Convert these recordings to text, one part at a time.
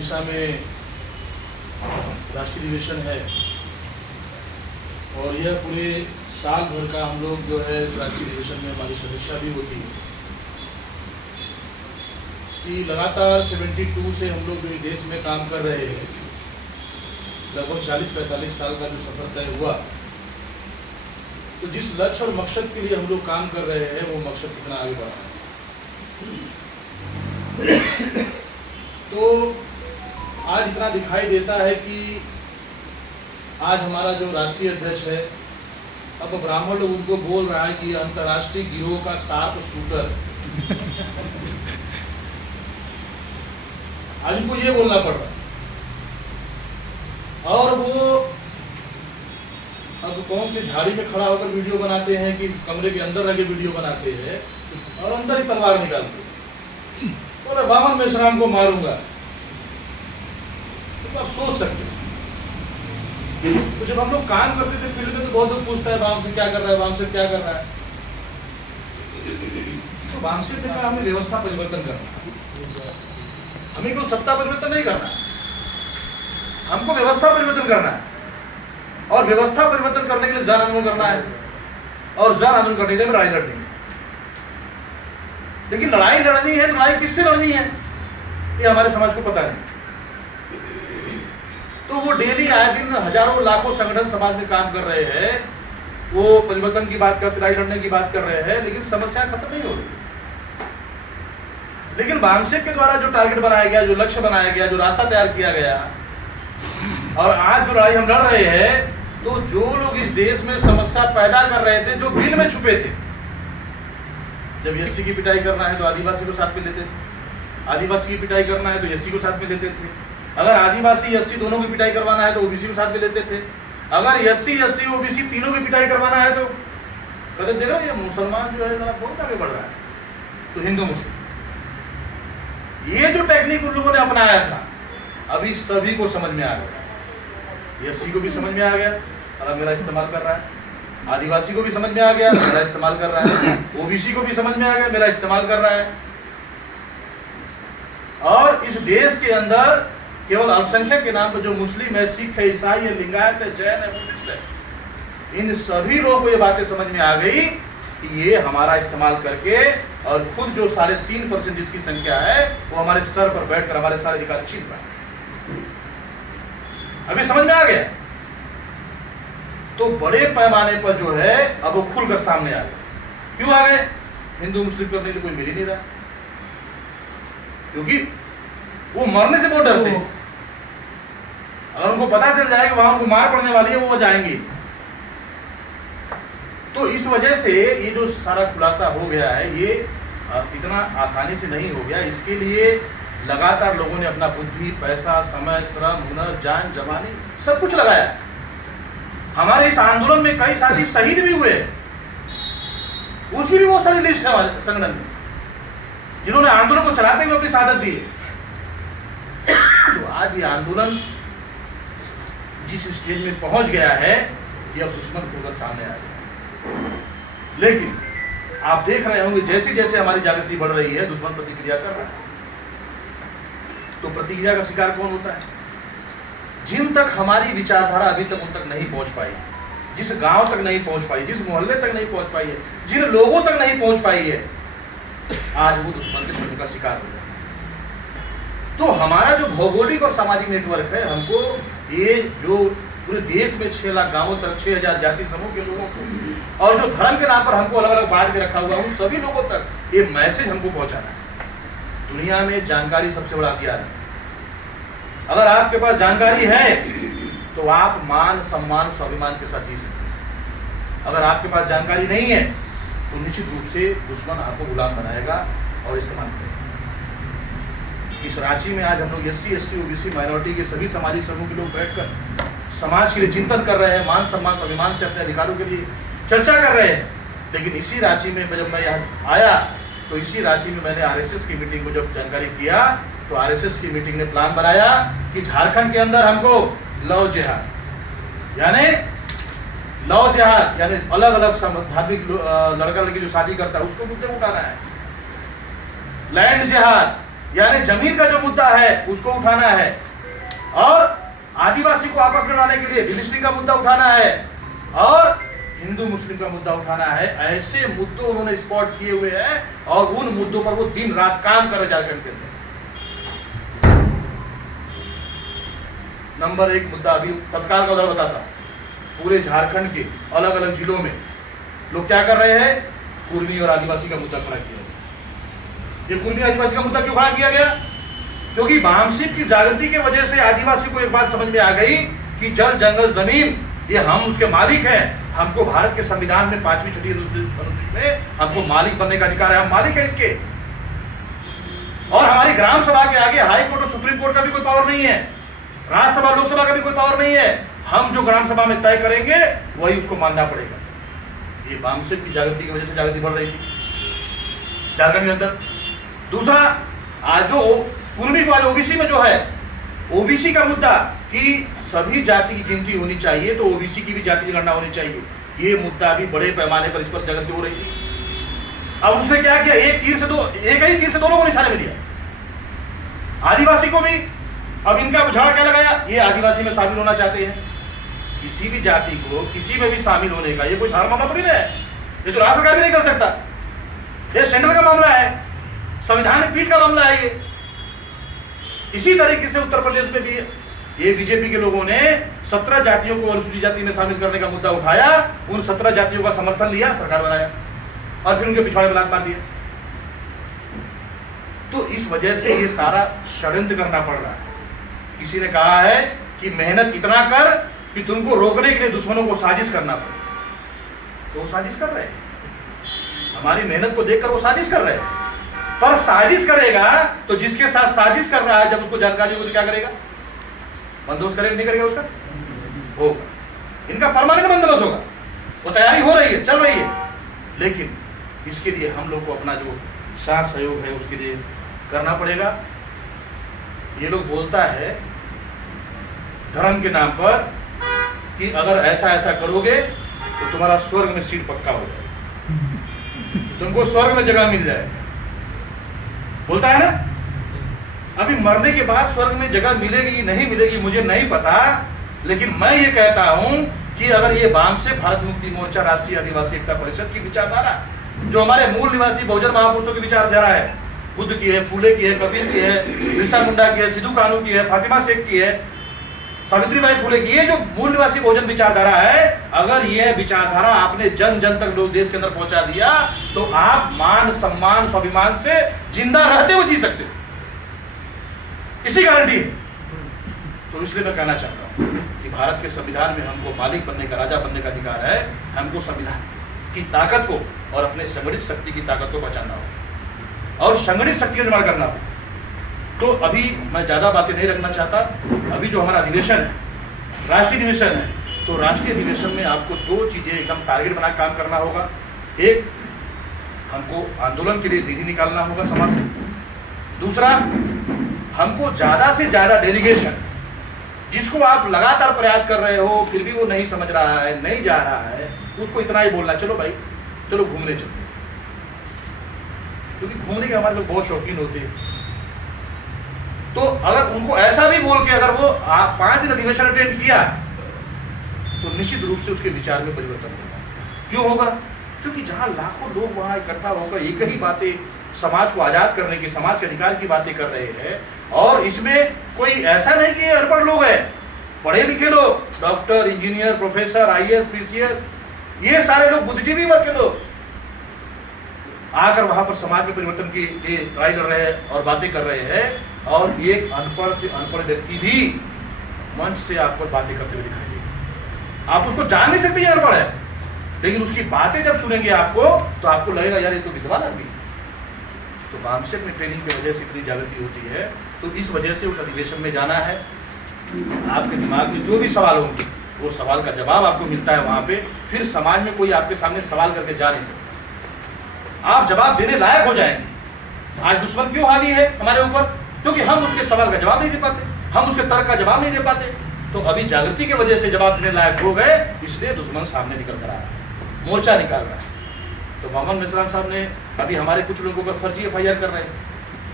उड़ीसा में राष्ट्रीय अधिवेशन है और यह पूरे साल भर का हम लोग जो है इस राष्ट्रीय अधिवेशन में हमारी समीक्षा भी होती है कि लगातार 72 से हम लोग जो इस देश में काम कर रहे हैं, लगभग 40-45 साल का जो सफर तय हुआ, तो जिस लक्ष्य और मकसद के लिए हम लोग काम कर रहे हैं वो मकसद कितना आगे बढ़ा है। तो आज इतना दिखाई देता है कि आज हमारा जो राष्ट्रीय अध्यक्ष है, अब ब्राह्मण लोग उनको बोल रहा है कि अंतर्राष्ट्रीय गिरोह का 7 शूटर। आज उनको ये बोलना पड़ रहा है। और वो अब कौन से झाड़ी में खड़ा होकर वीडियो बनाते हैं कि कमरे के अंदर रह के वीडियो बनाते हैं और अंदर ही तलवार निकालते हैं, बोले वामन मेश्राम को मारूंगा। तो आप सोच सकते हैं, तो जब हम लोग काम करते थे फील्ड में तो बहुत लोग पूछता है वाम से क्या कर रहा है, वाम से क्या कर रहा है। तो वाम से देखा हमें व्यवस्था परिवर्तन करना है, हमें कोई सत्ता परिवर्तन नहीं करना है, हमको व्यवस्था परिवर्तन करना है। और व्यवस्था परिवर्तन करने के लिए जन आंदोलन करना है और जन आंदोलन करने के लिए लड़ाई लड़नी है। लेकिन लड़ाई लड़नी है तो लड़ाई किससे लड़नी है ये हमारे समाज को पता नहीं। तो वो डेली आए दिन हजारों लाखों संगठन समाज में काम कर रहे हैं, वो परिवर्तन की बात कर, लड़ाई लड़ने की बात कर रहे हैं, लेकिन समस्या खत्म नहीं हो रही। लेकिन वामसेक के द्वारा जो टारगेट बनाया गया, जो लक्ष्य बनाया गया, जो रास्ता तैयार किया गया, और आज जो लड़ाई हम लड़ रहे हैं, तो जो लोग इस देश में समस्या पैदा कर रहे थे, जो बिल में छुपे थे, जब एससी की पिटाई करना है तो आदिवासी को साथ में लेते थे, आदिवासी की पिटाई करना है तो एससी को साथ में लेते थे, अगर आदिवासी एससी दोनों की पिटाई करवाना है तो ओबीसी को साथ में लेते थे, अगर एससी एसटी ओबीसी तीनों की पिटाई करवाना है तो कहते देखो ये मुसलमान जो है बहुत आगे बढ़ रहा है, तो हिंदू मुस्लिम, ये जो टेक्निक उन लोगों ने अपनाया था अभी सभी को समझ में आ गया। एससी को भी समझ में आ गया और मेरा इस्तेमाल कर रहा है, आदिवासी को भी समझ में आ गया, मेरा इस्तेमाल कर रहा है, ओबीसी को भी समझ में आ गया, मेरा इस्तेमाल कर रहा है। और इस देश के अंदर केवल अल्पसंख्यक के नाम पर जो मुस्लिम है, सिख है, ईसाई है, लिंगायत है, जैन है, बुद्धिस्ट है, इन सभी लोगों को ये बातें समझ में आ गई कि ये हमारा इस्तेमाल करके और खुद जो 3.5% जिसकी संख्या है वो हमारे सर पर बैठकर हमारे सारे अधिकार छीन रहा है। अभी समझ में आ गया, तो बड़े पैमाने पर जो है अब वो खुलकर सामने आ गए। क्यों आ गए? हिंदू मुस्लिम करने के लिए कोई मिल ही नहीं रहा, क्योंकि वो मरने से बहुत डरते हैं। अगर उनको पता चल जाए कि वहां उनको मार पड़ने वाली है, वो जाएंगे। तो इस वजह से ये जो सारा खुलासा हो गया है, ये इतना आसानी से नहीं हो गया। इसके लिए लगातार लोगों ने अपना बुद्धि, पैसा, समय, श्रम, हुनर, जान, जवानी सब कुछ लगाया। हमारे इस आंदोलन में कई साथी शहीद भी हुए, उसकी भी बहुत सारी लिस्ट है हमारे संगठन में, जिन्होंने आंदोलन को चलाते हुए अपनी शहादत दी। तो आज ये आंदोलन जिस स्टेज में पहुंच गया है कि अब दुश्मन खुलकर सामने आ गया। लेकिन आप देख रहे होंगे जैसे जैसे हमारी जागृति बढ़ रही है, दुश्मन प्रतिक्रिया कर रहा है। तो प्रतिक्रिया का शिकार कौन होता है? जिन तक हमारी विचारधारा अभी तक उन तक नहीं पहुंच पाई, जिस गांव तक नहीं पहुंच पाई, जिस मोहल्ले तक नहीं पहुंच पाई है, जिन लोगों तक नहीं पहुंच पाई है, आज वो दुश्मन के शत्रु का शिकार हो गया। तो हमारा जो भौगोलिक और सामाजिक नेटवर्क है, हमको ये जो पूरे देश में 6 लाख गांवों तक 6000 जाति समूह के लोगों को, और जो धर्म के नाम पर हमको अलग अलग बांट के रखा हुआ, उन सभी लोगों तक ये मैसेज हमको पहुंचाना है। दुनिया में जानकारी सबसे बड़ा हथियार है। अगर आपके पास जानकारी है तो आप मान, सम्मान, स्वाभिमान के साथ जी सकते हैं। अगर आपके पास जानकारी नहीं है तो निश्चित रूप से दुश्मन आपको गुलाम बनाएगा और इस्तेमाल करेगा। इस रांची में आज हम लोग एससी, एसटी, ओबीसी, माइनॉरिटी के सभी सामाजिक समूह के लोग बैठकर समाज के लिए चिंतन कर रहे हैं, मान, सम्मान, स्वाभिमान से अपने अधिकारों के लिए चर्चा कर रहे हैं। लेकिन इसी रांची में जब मैं यहाँ आया तो इसी रांची में मैंने आरएसएस की मीटिंग को जब जानकारी किया, तो आरएसएस की मीटिंग ने प्लान बनाया कि झारखंड के अंदर हमको लव जिहाद, यानी लव जिहाद यानी अलग अलग धार्मिक लड़का लड़की जो शादी करता है उसको मुद्दे उठाना है। लैंड जिहाद यानी जमीन का जो मुद्दा है उसको उठाना है, और आदिवासी को आपस में लाने के लिए डिलिस्टिंग का मुद्दा उठाना है, और हिंदू मुस्लिम का मुद्दा उठाना है। ऐसे मुद्दों उन्होंने स्पॉट किए हुए हैं और उन मुद्दों पर वो दिन रात काम कर रहे झारखंड के अंदर। नंबर 1 मुद्दा अभी तत्काल का उदाहरण बताता, पूरे झारखंड के अलग अलग जिलों में लोग क्या कर रहे हैं, कुर्मी और आदिवासी का मुद्दा खड़ा किया गया। ये कुर्मी आदिवासी का मुद्दा क्यों खड़ा किया गया? क्योंकि वामसिक की जागृति की वजह से आदिवासी को एक बात समझ में आ गई कि जल जंगल जमीन ये हम उसके मालिक हैं। हमको भारत के संविधान में 5वीं छठी अनुसूची में हमको मालिक बनने का अधिकार है, हम मालिक है इसके। और हमारी ग्राम सभा के आगे हाई कोर्ट और सुप्रीम कोर्ट का भी कोई पावर नहीं है, राज्यसभा लोकसभा का भी कोई पावर नहीं है। हम जो ग्राम सभा में तय करेंगे वही उसको मानना पड़ेगा। ये वामसिक की जागृति की वजह से जागृति बढ़ रही थी झारखंड के अंदर। दूसरा, आज जो कुर्मी वाले ओबीसी में जो है, ओबीसी का मुद्दा कि सभी जाति की गिनती होनी चाहिए तो ओबीसी की भी जाति की गणना होनी चाहिए, ये मुद्दा भी बड़े पैमाने पर इस पर जागृति हो रही थी। अब उसने क्या किया, एक ही तीर से दो लोगों ने निशाने में लिया, आदिवासी को भी। अब इनका झगड़ा क्या लगाया, ये आदिवासी में शामिल होना चाहते हैं। किसी भी जाति को किसी में भी शामिल होने का ये कोई सारा मामला तो नहीं है, ये तो राज्य सरकार भी नहीं कर सकता, ये सेंट्रल का मामला है, संविधान पीठ का मामला है ये। इसी तरीके से उत्तर प्रदेश में भी ये बीजेपी के लोगों ने 17 जातियों को अनुसूचित जाति में शामिल करने का मुद्दा उठाया, उन 17 जातियों का समर्थन लिया, सरकार बनाया और फिर उनके पिछवाड़े में लात मार दिया। तो इस वजह से ये सारा षड्यंत्र करना पड़ रहा है। किसी ने कहा है कि मेहनत इतना कर कि तुमको रोकने के लिए दुश्मनों को साजिश करना पड़े, तो वो साजिश कर रहे हैं। हमारी मेहनत को देखकर वो साजिश कर रहे हैं, पर साजिश करेगा तो जिसके साथ साजिश कर रहा है जब उसको जानकारी होगी तो क्या करेगा, बंदोबस्त करेगा नहीं करेगा, उसका होगा। इनका परमानेंट बंदोबस्त होगा, वो तैयारी हो रही है, चल रही है। लेकिन इसके लिए हम लोग को अपना जो साथ सहयोग है उसके लिए करना पड़ेगा। ये लोग बोलता है धर्म के नाम पर कि अगर ऐसा ऐसा करोगे तो तुम्हारा स्वर्ग में सीट पक्का हो जाएगा, तुमको स्वर्ग में जगह मिल जाएगा, बोलता है ना। अभी मरने के बाद स्वर्ग में जगह मिलेगी नहीं मिलेगी मुझे नहीं पता, लेकिन मैं ये कहता हूं कि अगर ये वाम से भारत मुक्ति मोर्चा राष्ट्रीय आदिवासी एकता परिषद की विचारधारा, जो हमारे मूल निवासी बहुजन महापुरुषों की विचारधारा है, बुद्ध की है, फूले की है, कबीर की है, बिरसा मुंडा की है, सिद्धू कानू की है, फातिमा शेख की है, सावित्रीबाई फूले की, ये जो मूल निवासी बहुजन विचारधारा है, अगर ये विचारधारा आपने जन जन तक लोग देश के अंदर पहुंचा दिया तो आप मान सम्मान स्वाभिमान से जिंदा रहते हुए जी सकते हो, इसी गारंटी है। तो इसलिए मैं कहना चाहता हूं कि भारत के संविधान में हमको मालिक बनने का, राजा बनने का अधिकार है। हमको संविधान की ताकत को और अपने संगठित शक्ति की ताकत को बचाना हो और संगठित शक्ति का निर्माण करना हो। तो अभी मैं ज़्यादा बातें नहीं रखना चाहता। अभी जो हमारा अधिवेशन है, राष्ट्रीय अधिवेशन है, तो राष्ट्रीय अधिवेशन में आपको 2 चीज़ें एकदम टारगेट बना काम करना होगा। एक, हमको आंदोलन के लिए निधि निकालना होगा समाज से। दूसरा, हमको ज़्यादा से ज़्यादा डेलीगेशन, जिसको आप लगातार प्रयास कर रहे हो फिर भी वो नहीं समझ रहा है, नहीं जा रहा है, उसको इतना ही बोलना, चलो भाई चलो घूमने चलते, क्योंकि घूमने के हमारे लोग बहुत शौकीन होते हैं। तो अगर उनको ऐसा भी बोल के अगर वो 5 दिन अधिवेशन अटेंड किया तो निश्चित रूप से उसके विचार में परिवर्तन होगा। क्यों होगा? क्योंकि जहां लाखों लोग वहां इकट्ठा होकर एक ही बातें, समाज को आजाद करने की, समाज के अधिकार की बातें कर रहे हैं, और इसमें कोई ऐसा नहीं कि अनपढ़ लोग हैं, पढ़े लिखे लोग, doctor, engineer, professor, IAS, PCS, ये सारे लोग बुद्धिजीवी वर्ग के लोग आकर वहां पर समाज में परिवर्तन की ट्राई कर रहे हैं और बातें कर रहे हैं। और एक अनपढ़ से अनपढ़ व्यक्ति भी मंच से आपको बातें करते हुए दिखाई देगा। आप उसको जान नहीं सकते ये अनपढ़ है, लेकिन उसकी बातें जब सुनेंगे आपको तो आपको लगेगा यार ये तो विद्वान आदमी। तो वामसिक में ट्रेनिंग की वजह से इतनी जागृति होती है। तो इस वजह से उस अधिवेशन में जाना है। आपके दिमाग में जो भी सवाल होंगे वो सवाल का जवाब आपको मिलता है वहाँ पे। फिर समाज में कोई आपके सामने सवाल करके जा नहीं सकता, आप जवाब देने लायक हो जाएंगे। आज दुश्मन क्यों हावी है हमारे ऊपर? क्योंकि हम उसके सवाल का जवाब नहीं दे पाते, हम उसके तर्क का जवाब नहीं दे पाते। तो अभी जागृति की वजह से जवाब देने लायक हो गए, इसलिए दुश्मन सामने निकल कर आ रहा है, मोर्चा निकाल रहा है। तो मोहम्मद मिश्रा साहब ने अभी हमारे कुछ लोगों पर फर्जी FIR कर रहे हैं,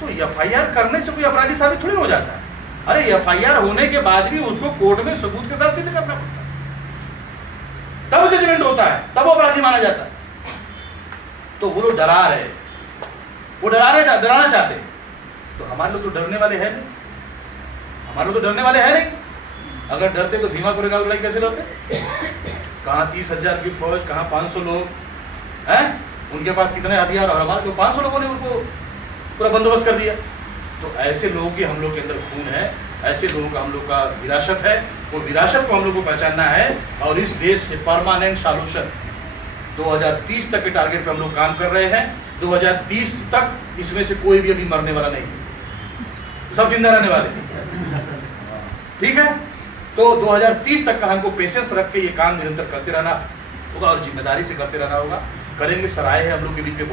तो एफआईआर करने से कोई अपराधी साबित थोड़ी हो जाता है। अरे एफआईआर होने के बाद भी उसको कोर्ट में सबूत के साथ सिद्ध करना पड़ता है, तब जजमेंट होता है, तब वो अपराधी माना जाता है। तो वो लोग डरा रहे, वो डराना चाहते हैं। तो हमारे लोग तो डरने वाले हैं नहीं, हमारे लोग तो डरने वाले हैं नहीं। अगर डरते तो भीमा कोरेगांव लड़ाई कैसे लड़ते? कहाँ 30,000 की फौज, कहाँ 500 लोग हैं, उनके पास कितने हथियार, और हमारे 500 लोगों ने उनको पूरा बंदोबस्त कर दिया। तो ऐसे लोगों की हम लोग के अंदर खून है, ऐसे लोगों का हम लोग का विरासत है, वो विरासत को हम लोग को पहचानना है और इस देश से परमानेंट सॉल्यूशन 2030 तक के टारगेट पे हम लोग काम कर रहे हैं। 2030 तक इसमें से कोई भी अभी मरने वाला नहीं, सब जिंदा रहने वाले, ठीक है। तो 2030 तक का हमको पेशेंस रख के ये काम निरंतर करते रहना होगा और जिम्मेदारी से करते रहना होगा। करेंगे, सराय है हम लोग के बीच में।